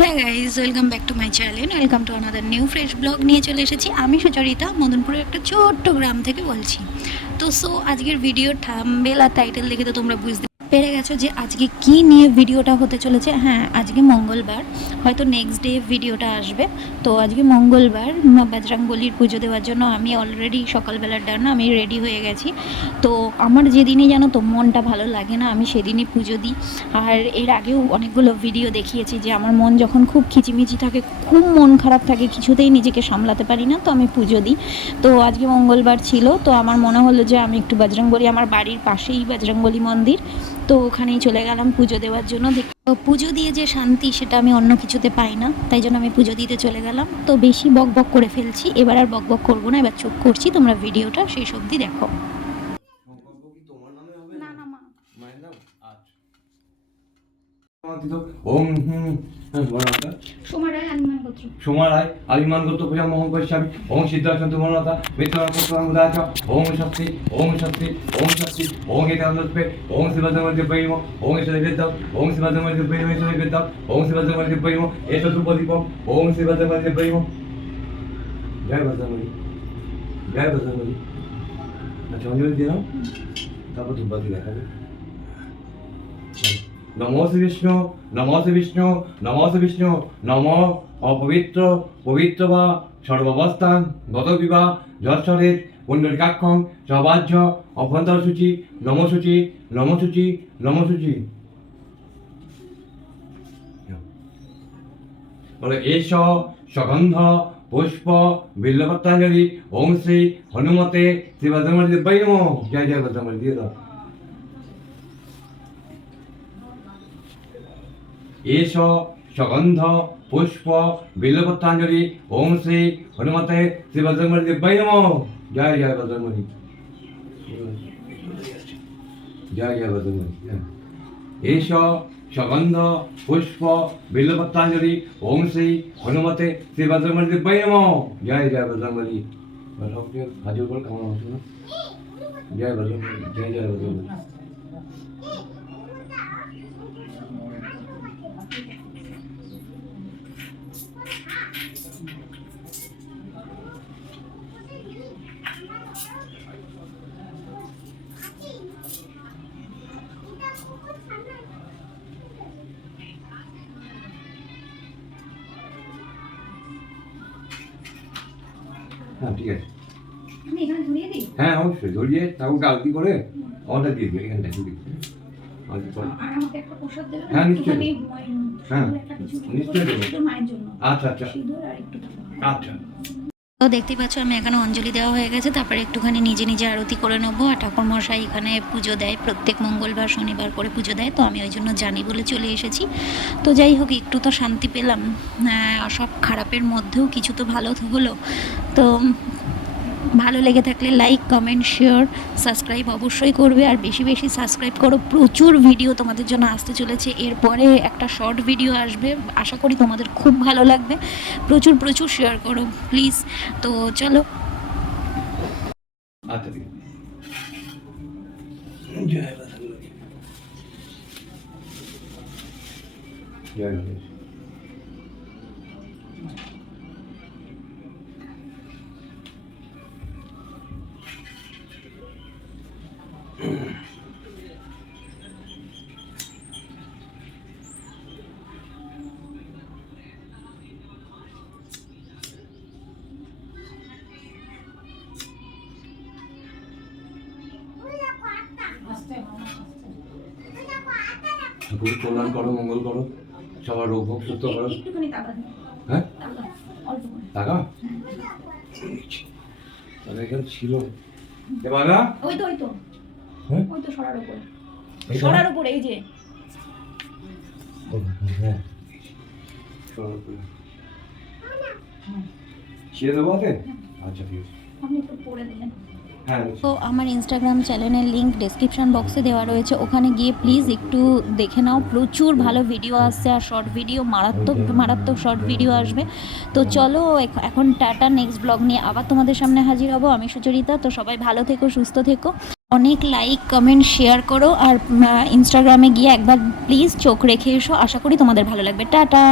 হ্যাঁ guys, welcome back to my channel. Welcome to another new fresh blog নিয়ে চলে এসেছি। আমি সুচরিতা মদনপুরের একটা ছোট্ট গ্রাম থেকে বলছি। তো আজকের ভিডিও থাম্বনেল আর টাইটেল দেখে তো তোমরা বুঝতে পেরে গেছো যে আজকে কি নিয়ে ভিডিওটা হতে চলেছে। হ্যাঁ, আজকে মঙ্গলবার, হয়তো নেক্সট ডে ভিডিওটা আসবে। তো আজকে মঙ্গলবার, বজরংবলির পুজো দেওয়ার জন্য আমি অলরেডি সকালবেলার ডানা আমি রেডি হয়ে গেছি। তো আমার যেদিনই জানো তো মনটা ভালো লাগে না, আমি সেদিনই পুজো দিই। আর এর আগেও অনেকগুলো ভিডিও দেখিয়েছি যে আমার মন যখন খুব খিচিমিচি থাকে, খুব মন খারাপ থাকে, কিছুতেই নিজেকে সামলাতে পারি না, তো আমি পুজো দিই। তো আজকে মঙ্গলবার ছিল, তো আমার মনে হলো যে আমি একটু বজরংবলী, আমার বাড়ির পাশেই বজরংবলী মন্দির, তো ওখানেই চলে গেলাম পুজো দেওয়ার জন্য। তো পুজো দিয়ে যে শান্তি সেটা আমি অন্য কিছুতে পাই না, তাই জন্য আমি পুজো দিতে চলে গেলাম। তো বেশি বক বক করে ফেলছি, এবার আর বক বক করবো না, এবার চুপ করছি। তোমরা ভিডিওটা শেষ অবধি দেখো। না না মা, ওম সোমা রায় আনিমান গোত্র। সোমারায় আলিমান গত পূজা মোহন কৈশামী ওম সিদ্ধার্থ মনতা মিত্রাচ ওম শক্তি ওম শক্তি ওম শক্তি ওম গীতান্দে ওম শিবদমর্য বৈম ওম শিববিদ্য ওম শিবদমর্য বৈম শিববিদ্য ওম শিবদমর্য বৈম এসো সুপদীপম ওম শিবদমর্য বৈম। জয় বজরংবলী, জয় বজরংবলী। আচ্ছা, অঞ্জলি দিয়ে নাও, তারপর ধূপবাতি দেখাবে। নমো শ্রী বিষ্ণু, নমো শ্রী বিষ্ণু, নমো শ্রী বিষ্ণু, নমো অপবিত্র পবিত্র বা সর্বাবস্থান গত বিবাহ যশ্বরের পুণ্ডরিকাক্ষম সবাহ্য অভ্যন্তর সূচি নম সূচি নম সূচি নম সূচি। বলে এস সগন্ধ পুষ্প বিল্লপত্রাঞ্জলি ওম শ্রী হনুমতে শ্রী বজরংবলী দিব্যায় নমঃ। জয় জয় বজরংবলী দিয়ে দাও। এস সগন্ধ পুষ্প বিল্লপত্রাঞ্জলি ওম শ্রী হনুমতে শ্রী বজরংবলী দিব্যায় নমঃ। জয় জয় বজরংবলী, জয় জয় বজরংবলী। এস সগন্ধ পুষ্প বিল্লপত্রাঞ্জলি ওম শ্রী হনুমতে শ্রী বজরংবলী দিব্যায় নমঃ। জয় জয় বজরংবলী। হাজির করে কেমন হচ্ছে না? জয় বজরংবলী, জয় জয় বজরংবলী। হ্যাঁ, ঠিক আছে। আমি এখানে ধরিয়ে দিই। হ্যাঁ, অবশ্যই ধরিয়ে তারপর আলতি করে অর্ডার দিয়ে দিই এখানটা দিয়ে দিই। আর আমাকে একটা প্রসাদ দেবেন? হ্যাঁ, নিশ্চয়ই। হ্যাঁ, নিশ্চয়ই দেবো। শুধু মায়ের জন্য। আচ্ছা আচ্ছা সিঁদুর আর একটু টাকা। আচ্ছা। তো দেখতেই পাচ্ছ আমি এখানে অঞ্জলি দেওয়া হয়ে গেছে, তারপরে একটুখানি নিজে নিজে আরতি করে নেবো। আর ঠাকুরমশাই এখানে পুজো দেয়, প্রত্যেক মঙ্গলবার শনিবার করে পুজো দেয়, তো আমি ওই জন্য জানি বলে চলে এসেছি। তো যাই হোক, একটু তো শান্তি পেলাম, সব খারাপের মধ্যেও কিছু তো ভালো হলো। তো ভালো লেগে থাকলে লাইক কমেন্ট শেয়ার সাবস্ক্রাইব অবশ্যই করবে, আর বেশি বেশি সাবস্ক্রাইব করো। প্রচুর ভিডিও তোমাদের জন্য আসতে চলেছে, এরপরে একটা শর্ট ভিডিও আসবে, আশা করি তোমাদের খুব ভালো লাগবে। প্রচুর প্রচুর শেয়ার করো প্লিজ। তো চলো। আচ্ছা, ঠিক আছে। জয় বজরংবলী, জয় গণেশ। ঠাকুর কল্যাণ করো, মঙ্গল করো, সবার রোগ ভোগ সুস্থ করো। একটুখানি টাকা দিন। হ্যাঁ, অল্প করে। টাকা তাহলে এখানে ছিল এবার। ওই তো হ্যাঁ, ওই তো সরার উপরে, এইটা? সরার উপরে, এই যে। হ্যাঁ, সরার উপরে ছিঁড়ে দেবো হাতে। আচ্ছা, ঠিক আছে। আপনি একটু পরে দিলেন। হ্যাঁ, তো আমার ইনস্টাগ্রাম চ্যানেলের লিঙ্ক ডেসক্রিপশন বক্সে দেওয়া রয়েছে, ওখানে গিয়ে প্লিজ একটু দেখে নাও। প্রচুর ভালো ভিডিও আসছে, আর শর্ট ভিডিও মারাত্মক মারাত্মক শর্ট ভিডিও আসবে। তো চলো এখন টাটা, নেক্সট ব্লগ নিয়ে আবার তোমাদের সামনে হাজির হব। আমি সুচরিতা। তো সবাই ভালো থেকো, সুস্থ থেকো, অনেক লাইক কমেন্ট শেয়ার করো, আর ইনস্টাগ্রামে গিয়ে একবার প্লিজ চোখ রেখে এসো, আশা করি তোমাদের ভালো লাগবে। টাটা।